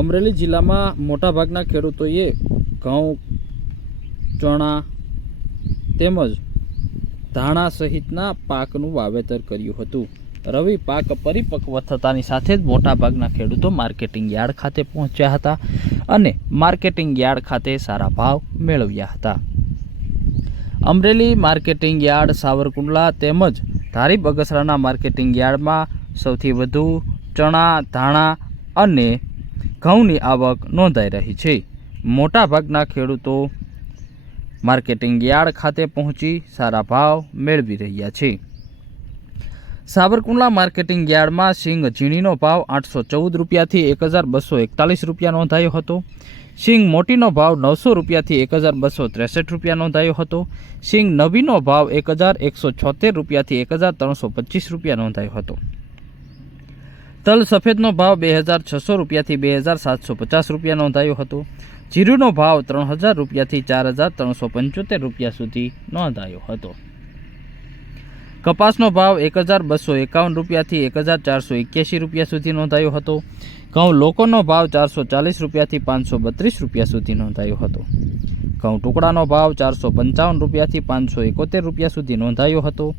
અમરેલી જિલ્લામાં મોટાભાગના ખેડૂતોએ ઘઉં, ચણા તેમજ ધાણા સહિતના પાકનું વાવેતર કર્યું હતું। રવિ પાક પરિપક્વ થતાની સાથે જ મોટાભાગના ખેડૂતો માર્કેટિંગ યાર્ડ ખાતે પહોંચ્યા હતા અને માર્કેટિંગ યાર્ડ ખાતે સારા ભાવ મેળવ્યા હતા। અમરેલી માર્કેટિંગ યાર્ડ, સાવરકુંડલા તેમજ ધારી બગસરાના માર્કેટિંગ યાર્ડમાં સૌથી વધુ ચણા, ધાણા અને ઘઉંની આવક નોંધાઈ રહી છે। મોટાભાગના ખેડૂતો માર્કેટિંગ યાર્ડ ખાતે પહોંચી સારા ભાવ મેળવી રહ્યા છે। સાવરકુંડલા માર્કેટિંગ યાર્ડમાં સિંગ ઝીણીનો ભાવ 814 રૂપિયાથી 1241 રૂપિયા નોંધાયો હતો। સિંગ મોટીનો ભાવ 900 રૂપિયાથી 1263 રૂપિયા નોંધાયો હતો। સિંગ નવીનો ભાવ 1176 રૂપિયાથી 1325 રૂપિયા નોંધાયો હતો। તલ સફેદનો ભાવ 2600 રૂપિયાથી 2750 રૂપિયા નોંધાયો હતો। જીરુનો ભાવ 3000 રૂપિયાથી 4375 રૂપિયા સુધી નોંધાયો હતો। કપાસનો ભાવ 1251 રૂપિયાથી 1481 રૂપિયા સુધી નોંધાયો હતો। ઘઉં લોકોનો ભાવ 440 રૂપિયાથી 532 રૂપિયા સુધી નોંધાયો હતો। ઘઉં ટુકડાનો ભાવ 455 રૂપિયાથી 571 રૂપિયા સુધી નોંધાયો હતો।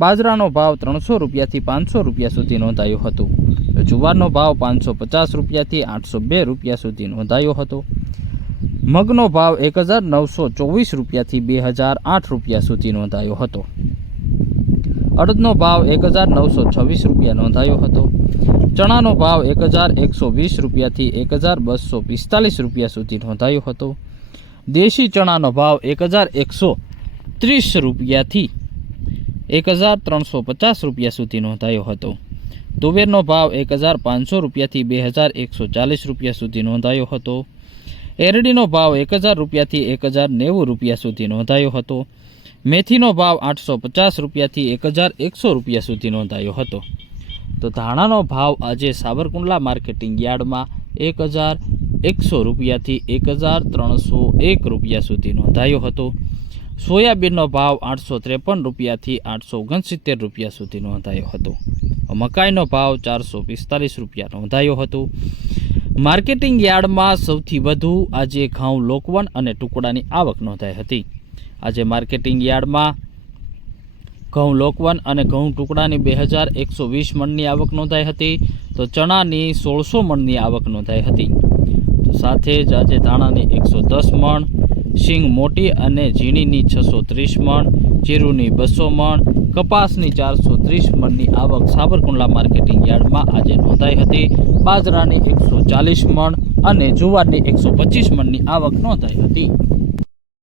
બાજરાનો ભાવ 300 રૂપિયાથી 500 રૂપિયા સુધી નોંધાયો હતો। જુવારનો ભાવ 550 રૂપિયાથી 802 રૂપિયા સુધી નોંધાયો હતો। મગનો ભાવ 1924 રૂપિયાથી 2008 રૂપિયા સુધી નોંધાયો હતો। અડદનો ભાવ 1926 રૂપિયા નોંધાયો હતો। ચણાનો ભાવ 1120 રૂપિયાથી 1245 રૂપિયા સુધી નોંધાયો હતો। દેશી ચણાનો ભાવ 1130 રૂપિયાથી 1350 રૂપિયા સુધી નોંધાયો હતો। તુવેરનો ભાવ 1500 રૂપિયાથી 2140 રૂપિયા સુધી નોંધાયો હતો। એરડીનો ભાવ 1000 રૂપિયાથી 1090 રૂપિયા સુધી નોંધાયો હતો। મેથીનો ભાવ 850 રૂપિયાથી 1100 રૂપિયા સુધી નોંધાયો હતો। તો ધાણાનો ભાવ આજે સાવરકુંડલા માર્કેટિંગ યાર્ડમાં 1100 રૂપિયાથી 1301 રૂપિયા સુધી નોંધાયો હતો। સોયાબીનનો ભાવ 853 રૂપિયાથી 869 રૂપિયા સુધી નોંધાયો હતો। મકાઈનો ભાવ 445 રૂપિયા નોંધાયો હતો। માર્કેટિંગ યાર્ડમાં સૌથી વધુ આજે ઘઉં લોકવન અને ટુકડાની આવક નોંધાઈ હતી। આજે માર્કેટિંગ યાર્ડમાં ઘઉં લોકવન અને ઘઉં ટુકડાની 2120 મણની આવક નોંધાઈ હતી। તો ચણાની 1600 મણની આવક નોંધાઈ હતી। તો સાથે જ આજે ધાણાની 110 મણ, સિંગ મોટી અને ઝીણીની 630 મણ, જીરુની 200 મણ, કપાસની 430 મણની આવક સાવરકુંડલા માર્કેટિંગ યાર્ડમાં આજે નોંધાઈ હતી। બાજરાની 140 મણ અને જુવારની 125 મણની આવક નોંધાઈ હતી।